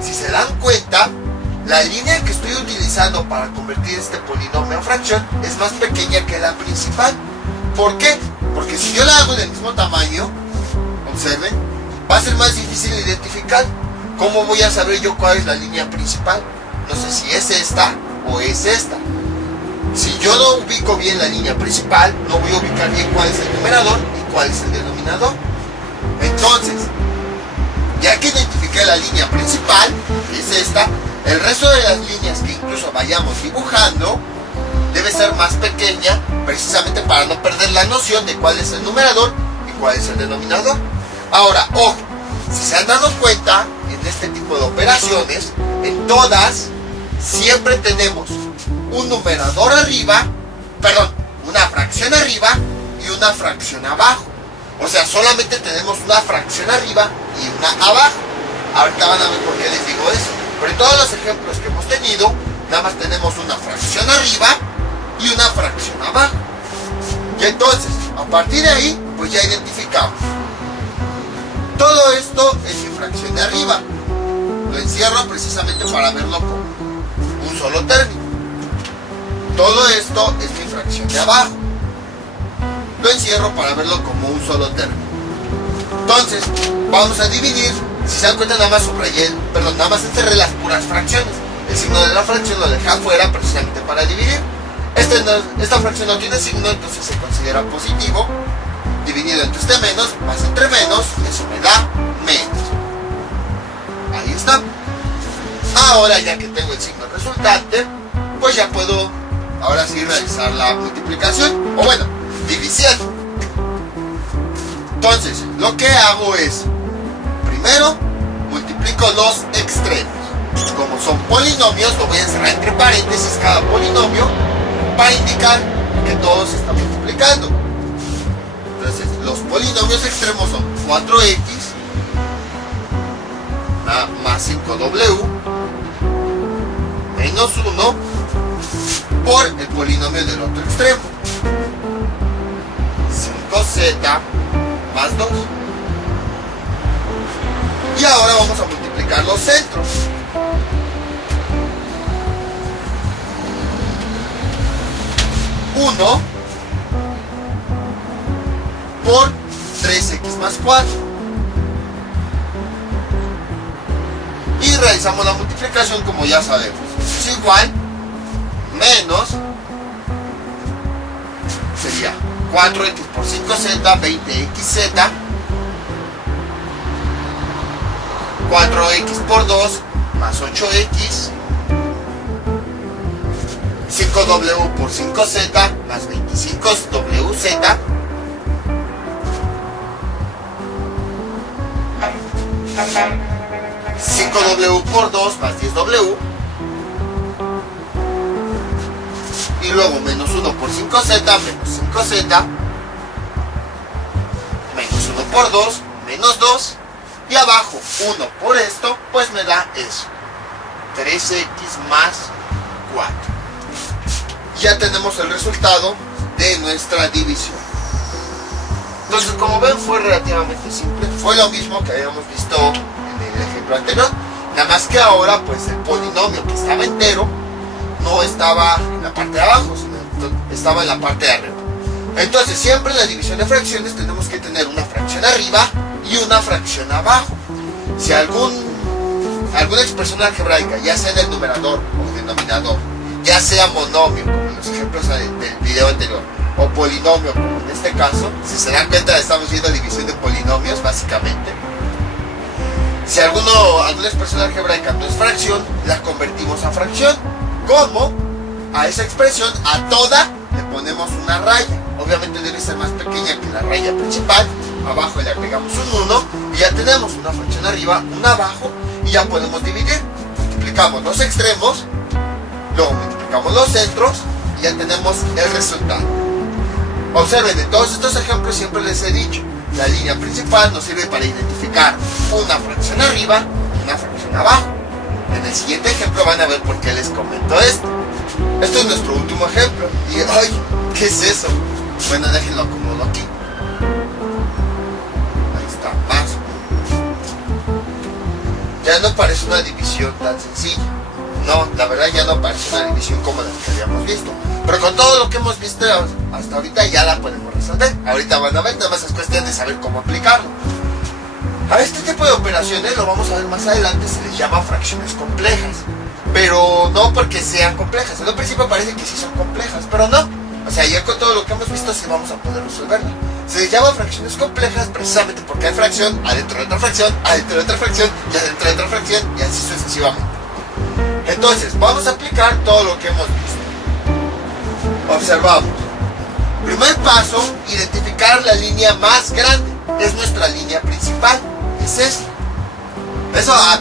si se dan cuenta, la línea que estoy utilizando para convertir este polinomio en fracción es más pequeña que la principal. ¿Por qué? Porque si yo la hago del mismo tamaño, observen, va a ser más difícil identificar. ¿Cómo voy a saber yo cuál es la línea principal? No sé si es esta o es esta. Si yo no ubico bien la línea principal, no voy a ubicar bien cuál es el numerador y cuál es el denominador. Entonces, ya que identifiqué la línea principal, que es esta, el resto de las líneas que incluso vayamos dibujando debe ser más pequeña, precisamente para no perder la noción de cuál es el numerador y cuál es el denominador. Ahora, ojo, si se han dado cuenta, en este tipo de operaciones, en todas, siempre tenemos un numerador arriba, una fracción arriba y una fracción abajo. O sea, solamente tenemos una fracción arriba y una abajo. Ahorita van a ver por qué les digo eso. Pero en todos los ejemplos que hemos tenido, nada más tenemos una fracción arriba y una fracción abajo. Y entonces, a partir de ahí, pues ya identificamos. Todo esto es mi fracción de arriba. Lo encierro precisamente para verlo como un solo término. Todo esto es mi fracción de abajo. Lo encierro para verlo como un solo término. Entonces, vamos a dividir. Si se dan cuenta, nada más subrayé, nada más encerré las puras fracciones. El signo de la fracción lo dejé afuera precisamente para dividir. Esta fracción no tiene signo, entonces se considera positivo. Dividido entre este menos, más entre menos, eso me da menos. Ahí está. Ahora, ya que tengo el signo resultante, pues ya puedo, ahora sí, realizar la multiplicación, o bueno, división. Entonces, lo que hago es, primero, multiplico los extremos. Como son polinomios, lo voy a encerrar entre paréntesis cada polinomio para indicar que todos se están multiplicando. Entonces, los polinomios extremos son 4x más 5w menos 1 por el polinomio del otro extremo, 5z más 2. Y ahora vamos a multiplicar los centros. 1 por 3x más 4. Y realizamos la multiplicación como ya sabemos. Es igual, menos, sería 4x por 5z, 20xz, 4x por 2 más 8x, 5w por 5z más 25wz, 5w por 2 más 10w, y luego menos 1 por 5z menos 5z, menos 1 por 2 menos 2, y abajo 1 por esto, pues me da eso, 3x más 4. Ya tenemos el resultado de nuestra división. Entonces, como ven, fue relativamente simple. Fue lo mismo que habíamos visto en el ejemplo anterior, nada más que ahora pues el polinomio que estaba entero no estaba en la parte de abajo, sino estaba en la parte de arriba. Entonces, siempre en la división de fracciones tenemos que tener una fracción arriba y una fracción abajo. Si alguna expresión algebraica, ya sea en el numerador o denominador, ya sea monomio, como en los ejemplos del video anterior, o polinomio, como en este caso, si se dan cuenta estamos viendo división de polinomios básicamente. Si alguna expresión algebraica no es fracción, la convertimos a fracción. ¿Cómo? A esa expresión, a toda, le ponemos una raya. Obviamente debe ser más pequeña que la raya principal. Abajo le agregamos un 1 y ya tenemos una fracción arriba, una abajo, y ya podemos dividir. Multiplicamos los extremos, luego multiplicamos los centros y ya tenemos el resultado. Observen, en todos estos ejemplos siempre les he dicho, la línea principal nos sirve para identificar una fracción arriba y una fracción abajo. En el siguiente ejemplo van a ver por qué les comento esto. Esto es nuestro último ejemplo. Y ¡ay! ¿Qué es eso? Bueno, déjenlo acomodo aquí. Ahí está, más. Ya no parece una división tan sencilla. No, la verdad ya no parece una división como la que habíamos visto. Pero con todo lo que hemos visto hasta ahorita ya la podemos resolver. Ahorita van a ver, nada más es cuestión de saber cómo aplicarlo. A este tipo de operaciones, lo vamos a ver más adelante, se les llama fracciones complejas. Pero no porque sean complejas. En un principio parece que sí son complejas, pero no. O sea, ya con todo lo que hemos visto sí vamos a poder resolverla. Se les llama fracciones complejas precisamente porque hay fracción adentro de otra fracción, adentro de otra fracción y adentro de otra fracción y así sucesivamente. Entonces, vamos a aplicar todo lo que hemos visto. Observamos. Primer paso, identificar la línea más grande. Es nuestra línea principal. Es esta.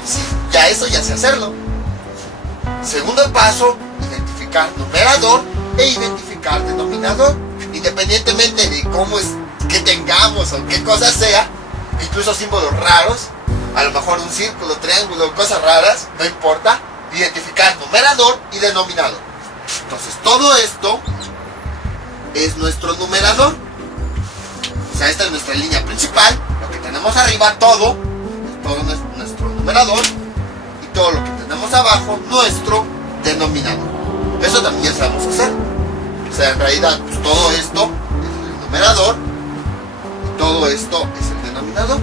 Sí, eso ya sé hacerlo. Segundo paso, identificar numerador e identificar denominador. Independientemente de cómo es que tengamos o qué cosa sea, incluso símbolos raros, a lo mejor un círculo, triángulo, cosas raras, no importa. Identificar numerador y denominador. Entonces todo esto es nuestro numerador. O sea, esta es nuestra línea principal. Lo que tenemos arriba, todo es nuestro numerador. Y todo lo que tenemos abajo, nuestro denominador. Eso también ya sabemos hacer. O sea, en realidad, pues todo esto es el numerador. Y todo esto es el denominador.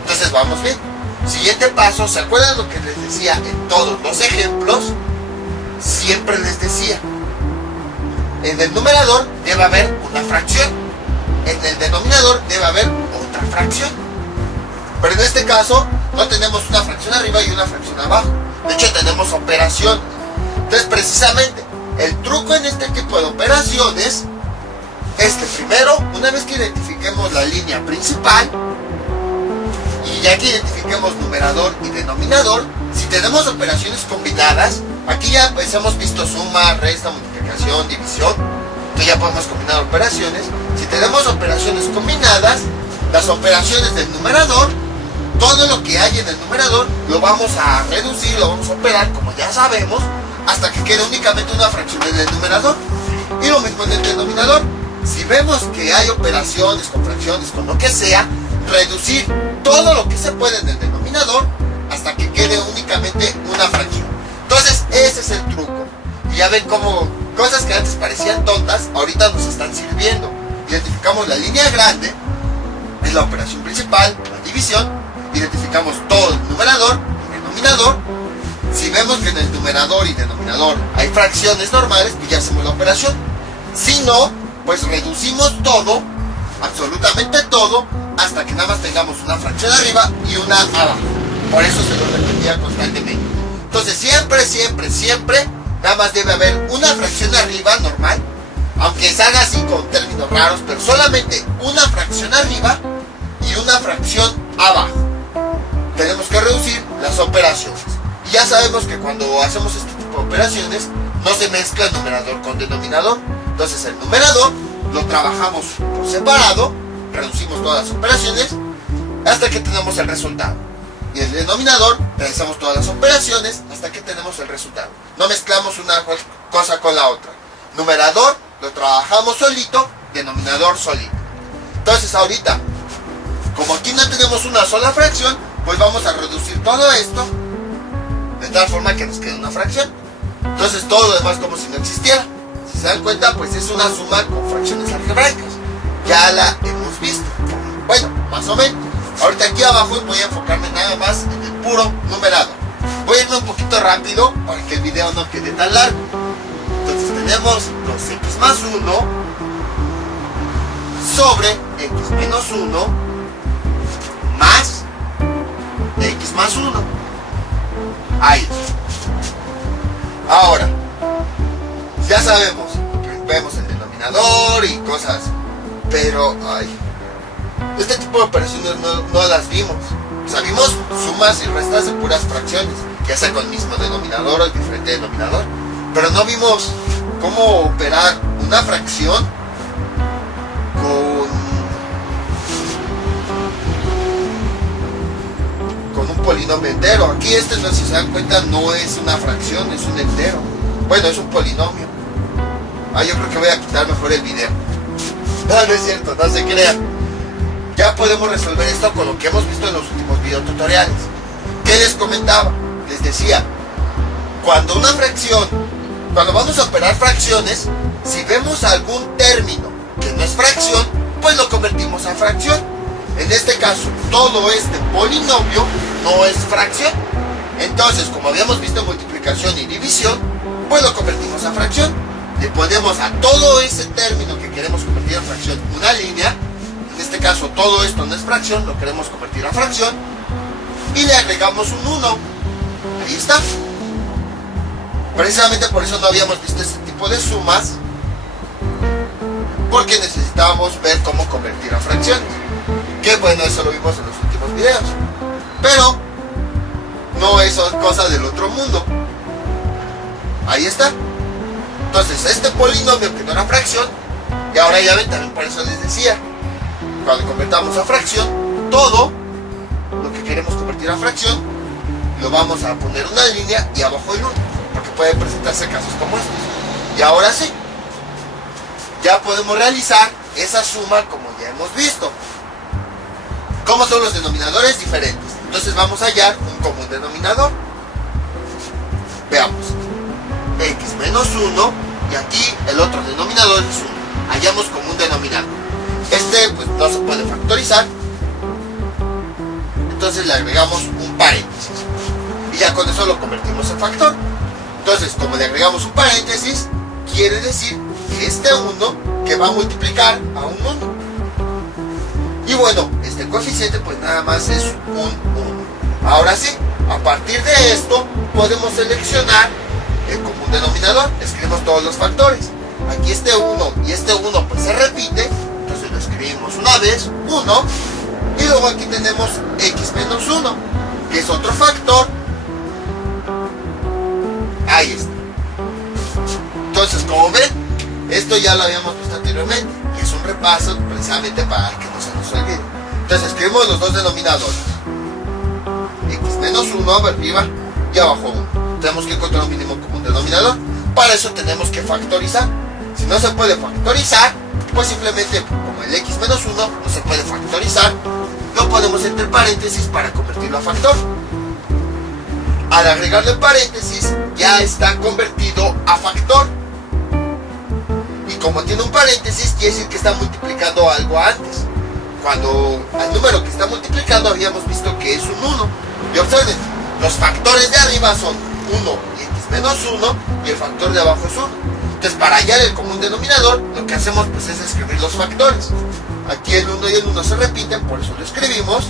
Entonces vamos bien. Siguiente paso, ¿se acuerdan lo que les decía en todos los ejemplos? Siempre les decía, en el numerador debe haber una fracción, en el denominador debe haber otra fracción. Pero en este caso no tenemos una fracción arriba y una fracción abajo. De hecho tenemos operación. Entonces precisamente el truco en este tipo de operaciones es que primero, una vez que identifiquemos la línea principal, y ya que identifiquemos numerador y denominador, si tenemos operaciones combinadas, aquí ya pues hemos visto suma, resta, multiplicación, división, entonces ya podemos combinar operaciones. Si tenemos operaciones combinadas, las operaciones del numerador, todo lo que hay en el numerador lo vamos a reducir, lo vamos a operar como ya sabemos, hasta que quede únicamente una fracción en el numerador. Y lo mismo en el denominador. Si vemos que hay operaciones con fracciones, con lo que sea, reducir todo lo que se puede en el denominador hasta que quede únicamente una fracción. Entonces ese es el truco. Y ya ven cómo cosas que antes parecían tontas ahorita nos están sirviendo. Identificamos la línea grande, es la operación principal, la división. Identificamos todo el numerador, el denominador, vemos que en el numerador y denominador hay fracciones normales, pues ya hacemos la operación. Si no, pues reducimos todo, absolutamente todo, hasta que nada más tengamos una fracción arriba y una abajo. Por eso se lo repetía constantemente. Entonces siempre, nada más debe haber una fracción arriba normal, aunque se haga así con términos raros, pero solamente una fracción arriba y una fracción abajo. Tenemos que reducir las operaciones. Y ya sabemos que cuando hacemos este tipo de operaciones, no se mezcla el numerador con denominador. Entonces el numerador lo trabajamos por separado, reducimos todas las operaciones hasta que tenemos el resultado. Y el denominador, realizamos todas las operaciones hasta que tenemos el resultado. No mezclamos una cosa con la otra. Numerador lo trabajamos solito, denominador solito. Entonces ahorita, como aquí no tenemos una sola fracción, pues vamos a reducir todo esto de tal forma que nos quede una fracción. Entonces todo lo demás como si no existiera. Si se dan cuenta, pues es una suma con fracciones algebraicas. Ya la hemos visto. Bueno, más o menos. Ahorita aquí abajo voy a enfocarme nada más en el puro numerador. Voy a irme un poquito rápido para que el video no quede tan largo. Entonces tenemos 2x más 1 sobre x menos 1 más x más 1. Ahí. Ahora, ya sabemos que vemos el denominador y cosas, pero este tipo de operaciones no las vimos. O sea, vimos sumas y restas de puras fracciones, ya sea con el mismo denominador o el diferente denominador, pero no vimos cómo operar una fracción con un polinomio entero. Aquí no, si se dan cuenta, no es una fracción, es un entero. Bueno, es un polinomio. Yo creo que voy a quitar mejor el video. No es cierto, no se crean. Ya podemos resolver esto con lo que hemos visto en los últimos videotutoriales. ¿Qué les comentaba? Les decía, cuando vamos a operar fracciones, si vemos algún término que no es fracción, pues lo convertimos a fracción. En este caso, todo este polinomio no es fracción. Entonces, como habíamos visto en multiplicación y división, pues lo convertimos a fracción. Le ponemos a todo ese término que queremos convertir en fracción una línea. En este caso, todo esto no es fracción, lo queremos convertir a fracción. Y le agregamos un 1. Ahí está. Precisamente por eso no habíamos visto este tipo de sumas, porque necesitábamos ver cómo convertir a fracciones. Que bueno, eso lo vimos en los últimos videos. Pero no es cosa del otro mundo. Ahí está. Entonces, este polinomio que no era fracción, y ahora ya ven, también por eso les decía, cuando convertamos a fracción, todo lo que queremos convertir a fracción, lo vamos a poner una línea y abajo el 1, porque pueden presentarse casos como estos. Y ahora sí, ya podemos realizar esa suma como ya hemos visto. ¿Cómo son los denominadores? Diferentes. Entonces vamos a hallar un común denominador. Veamos. X menos 1, y aquí el otro denominador es 1. Hallamos común denominador. Pues no se puede factorizar. Entonces le agregamos un paréntesis. Y ya con eso lo convertimos en factor. Entonces, como le agregamos un paréntesis, quiere decir que este 1 que va a multiplicar a un 1. Y bueno, este coeficiente pues nada más es un 1. Ahora sí, a partir de esto podemos seleccionar el común denominador. Escribimos todos los factores. Aquí este 1 y este 1 pues se repite. Entonces lo escribimos una vez, 1. Y luego aquí tenemos x menos 1, que es otro factor. Ahí está. Entonces, como ven, esto ya lo habíamos visto anteriormente. Y es un repaso precisamente para que no se nos olvide. Entonces escribimos los dos denominadores. X menos 1 arriba y abajo 1. Tenemos que encontrar un mínimo común denominador. Para eso tenemos que factorizar. Si no se puede factorizar, pues simplemente como el x menos 1 no se puede factorizar, lo ponemos entre paréntesis para convertirlo a factor. Al agregarle paréntesis ya está convertido a factor. Y como tiene un paréntesis, quiere decir que está multiplicando algo antes. Cuando al número que está multiplicando habíamos visto que es un 1. Y observen, los factores de arriba son 1 y x menos 1, y el factor de abajo es 1. Entonces, para hallar el común denominador, lo que hacemos pues es escribir los factores. Aquí el 1 y el 1 se repiten, por eso lo escribimos.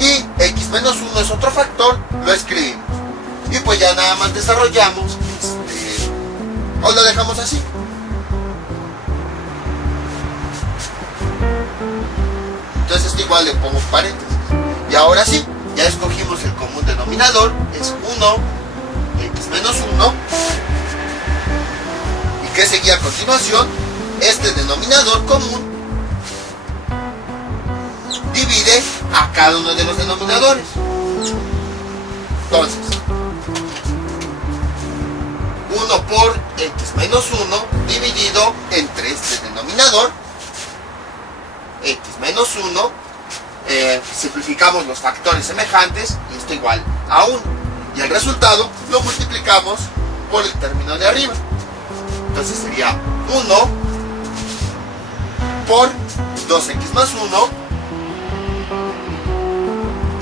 Y x menos 1 es otro factor, lo escribimos. Y pues ya nada más desarrollamos, o lo dejamos así. Entonces esto igual le pongo paréntesis. Y ahora sí, ya escogimos el común denominador, es 1, x menos 1. ¿Y qué seguía a continuación? Este denominador común divide a cada uno de los denominadores. Entonces, 1 por x menos 1 dividido entre este denominador, x menos 1, simplificamos los factores semejantes y esto igual a 1. Y el resultado lo multiplicamos por el término de arriba. Entonces sería 1 por 2x más 1.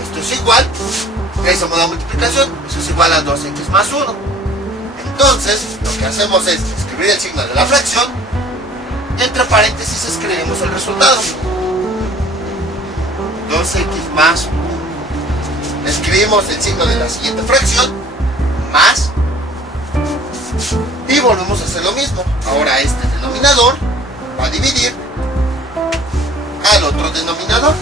Esto es igual, realizamos la multiplicación, eso es igual a 2x más 1. Entonces, lo que hacemos es escribir el signo de la fracción, y entre paréntesis escribimos el resultado. 2x más 1. Escribimos el signo de la siguiente fracción, más, y volvemos a hacer lo mismo. Ahora este denominador va a dividir al otro denominador.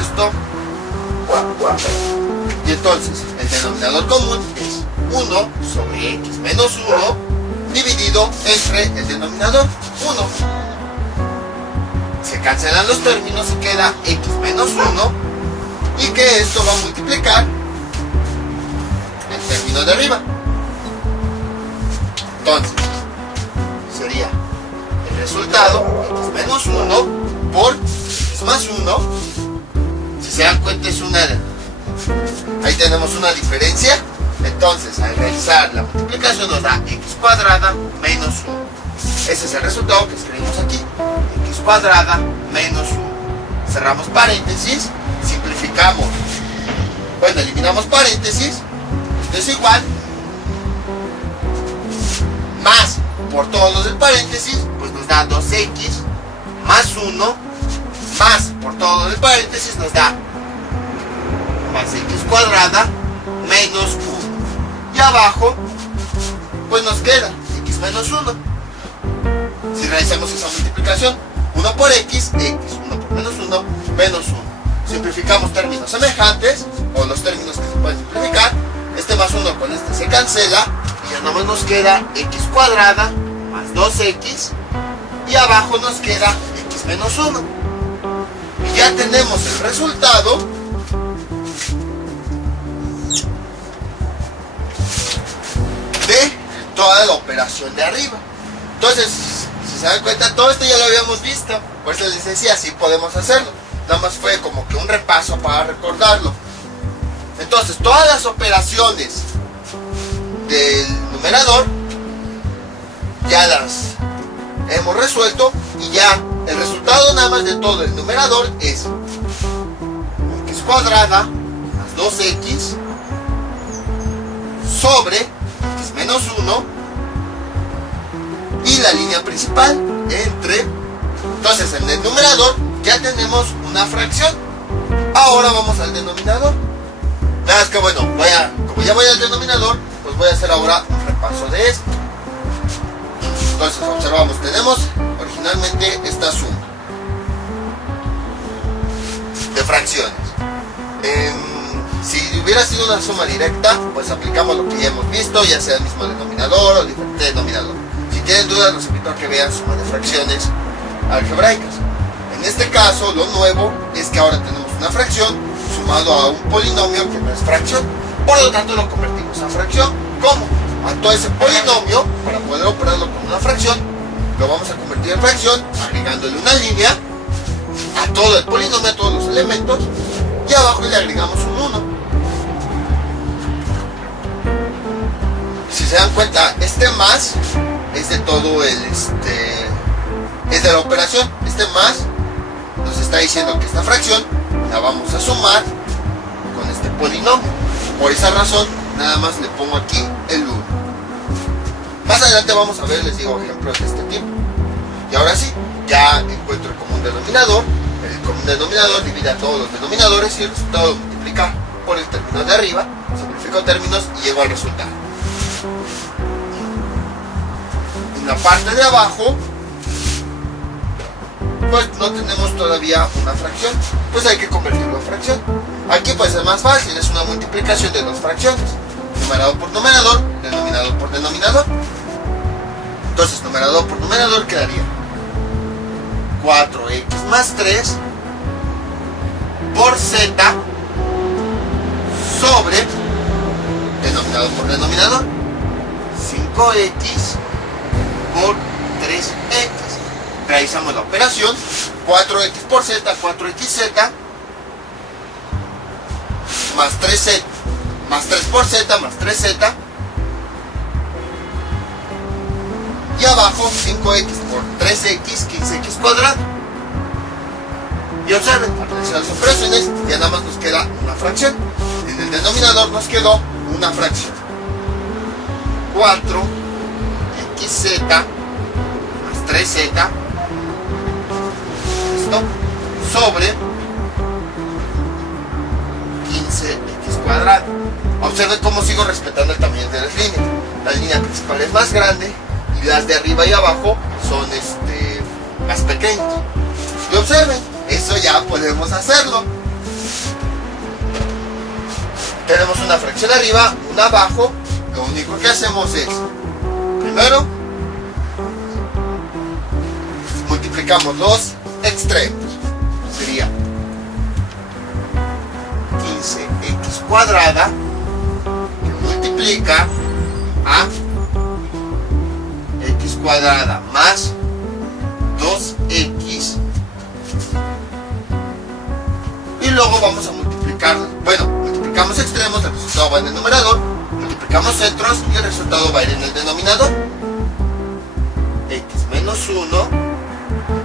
Esto, y entonces el denominador común es 1 sobre x menos 1 dividido entre el denominador 1. Se cancelan los términos y queda x menos 1, y que esto va a multiplicar el término de arriba. Entonces sería el resultado x menos 1 por x más 1. Si se dan cuenta, es ahí tenemos una diferencia. Entonces, al realizar la multiplicación nos da x cuadrada menos 1. Ese es el resultado que escribimos aquí, x cuadrada menos 1. Cerramos paréntesis, simplificamos, bueno, eliminamos paréntesis, esto es igual, más por todos los del paréntesis, pues nos da 2x más 1, más por todo el paréntesis nos da más x cuadrada menos 1. Y abajo, pues nos queda x menos 1. Si realizamos esa multiplicación, 1 por x, 1 por menos 1, menos 1. Simplificamos términos semejantes, o los términos que se pueden simplificar. Este más 1 con este se cancela, y ya nomás nos queda x cuadrada más 2x, y abajo nos queda x menos 1. Y ya tenemos el resultado de toda la operación de arriba. Entonces, si se dan cuenta, todo esto ya lo habíamos visto, por eso les decía, sí podemos hacerlo. Nada más fue como que un repaso para recordarlo. Entonces, todas las operaciones del numerador ya las hemos resuelto, y ya el resultado nada más de todo el numerador es x cuadrada más 2x sobre x menos 1 y la línea principal entre. Entonces, en el numerador ya tenemos una fracción. Ahora vamos al denominador. Nada más que bueno, como ya voy al denominador, pues voy a hacer ahora un repaso de esto. Entonces observamos, tenemos originalmente esta suma de fracciones. Si hubiera sido una suma directa, pues aplicamos lo que ya hemos visto, ya sea el mismo denominador o diferente denominador. Si tienen dudas, los invito a que vean suma de fracciones algebraicas. En este caso, lo nuevo es que ahora tenemos una fracción sumado a un polinomio que no es fracción. Por lo tanto, lo convertimos a fracción. ¿Cómo? A todo ese polinomio, para poder operarlo con una fracción, lo vamos a convertir en fracción agregándole una línea a todo el polinomio, a todos los elementos, y abajo le agregamos un 1. Si se dan cuenta, este más es de todo el es de la operación. Este más nos está diciendo que esta fracción la vamos a sumar con este polinomio. Por esa razón, nada más le pongo aquí el 1. Más adelante vamos a ver, les digo, ejemplos de este tipo. Y ahora sí, ya encuentro el común denominador. El común denominador divide a todos los denominadores y el resultado lo multiplica por el término de arriba. Simplifico términos y llego al resultado. En la parte de abajo, pues no tenemos todavía una fracción, pues hay que convertirlo en fracción. Aquí pues es más fácil, es una multiplicación de dos fracciones, numerador por numerador, denominador por denominador. Entonces numerador por numerador quedaría 4x más 3 por z sobre denominador por denominador 5x por 3x. Realizamos la operación 4x por z, 4xz más 3z más 3 por z más 3z y abajo 5x por 3x, 15x cuadrado. Y observen, al realizar las operaciones ya nada más nos queda una fracción. En el denominador nos quedó una fracción, 4xz más 3z sobre 15x cuadrado. Observen cómo sigo respetando el tamaño de las líneas. La línea principal es más grande y las de arriba y abajo son más pequeñas. Y observen, eso ya podemos hacerlo. Tenemos una fracción arriba, una abajo. Lo único que hacemos es, primero, multiplicamos los extremos. Sería 15x cuadrada que multiplica a x cuadrada más 2x y luego vamos a multiplicar, bueno, multiplicamos extremos, el resultado va en el numerador, multiplicamos centros y el resultado va a ir en el denominador, x menos 1.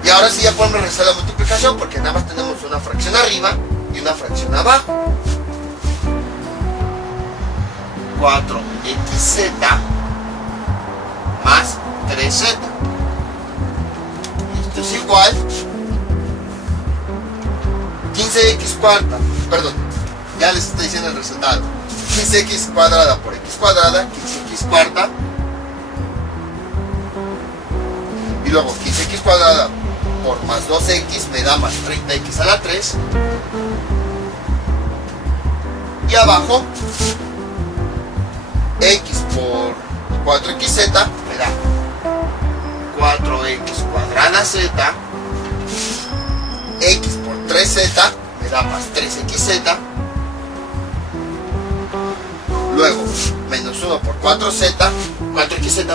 Y ahora sí ya podemos realizar la multiplicación porque nada más tenemos una fracción arriba y una fracción abajo. 4xz más 3z. Esto es igual 15x cuarta, perdón, ya les estoy diciendo el resultado. 15x cuadrada por x cuadrada, 15x cuarta. Y luego 15x cuadrada por más 2x me da más 30x a la 3. Y abajo, x por 4xz me da 4x cuadrada z. X por 3z me da más 3xz. Luego, menos 1 por 4xz,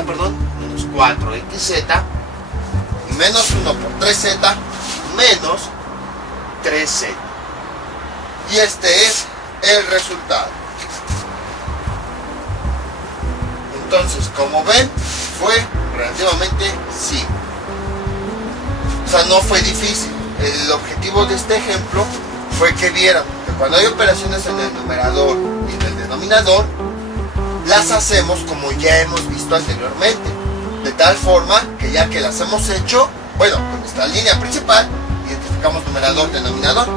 perdón, menos 4xz. Menos 1 por 3z menos 3z. Y este es el resultado. Entonces, como ven, fue relativamente simple. O sea, no fue difícil. El objetivo de este ejemplo fue que vieran que cuando hay operaciones en el numerador y en el denominador, las hacemos como ya hemos visto anteriormente. De tal forma que ya que las hemos hecho, bueno, con nuestra línea principal, identificamos numerador, denominador.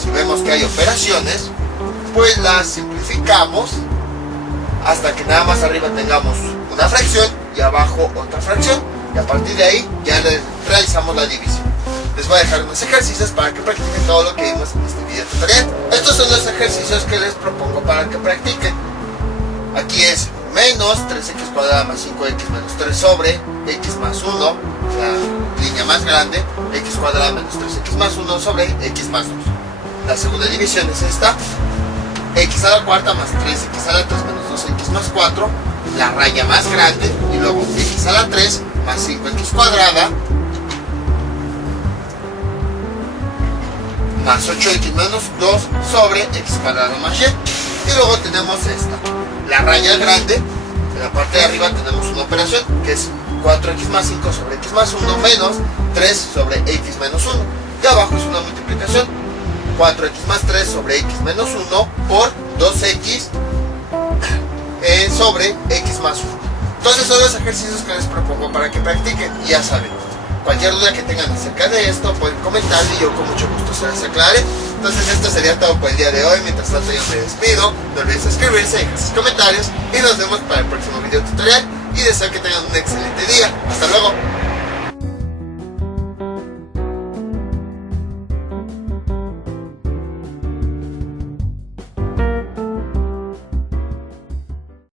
Si vemos que hay operaciones, pues las simplificamos hasta que nada más arriba tengamos una fracción y abajo otra fracción. Y a partir de ahí ya realizamos la división. Les voy a dejar unos ejercicios para que practiquen todo lo que vimos en este video tutorial. Estos son los ejercicios que les propongo para que practiquen. Aquí es menos 3x cuadrada más 5x menos 3 sobre x más 1, la línea más grande, x cuadrada menos 3x más 1 sobre x más 2. La segunda división es esta, x a la cuarta más 3x a la 3 menos 2x más 4, la raya más grande, y luego x a la 3 más 5x cuadrada más 8x menos 2 sobre x cuadrado más y. Y luego tenemos esta, la raya grande. En la parte de arriba tenemos una operación que es 4x más 5 sobre x más 1 menos 3 sobre x menos 1. y abajo es una multiplicación. 4x más 3 sobre x menos 1 por 2x sobre x más 1. Entonces son los ejercicios que les propongo para que practiquen. Y ya saben, cualquier duda que tengan acerca de esto pueden comentar y yo con mucho gusto se las aclare. Entonces esto sería todo por el día de hoy. Mientras tanto yo me despido. No olviden suscribirse, dejar sus comentarios y nos vemos para el próximo video tutorial. Y deseo que tengan un excelente día. Hasta luego.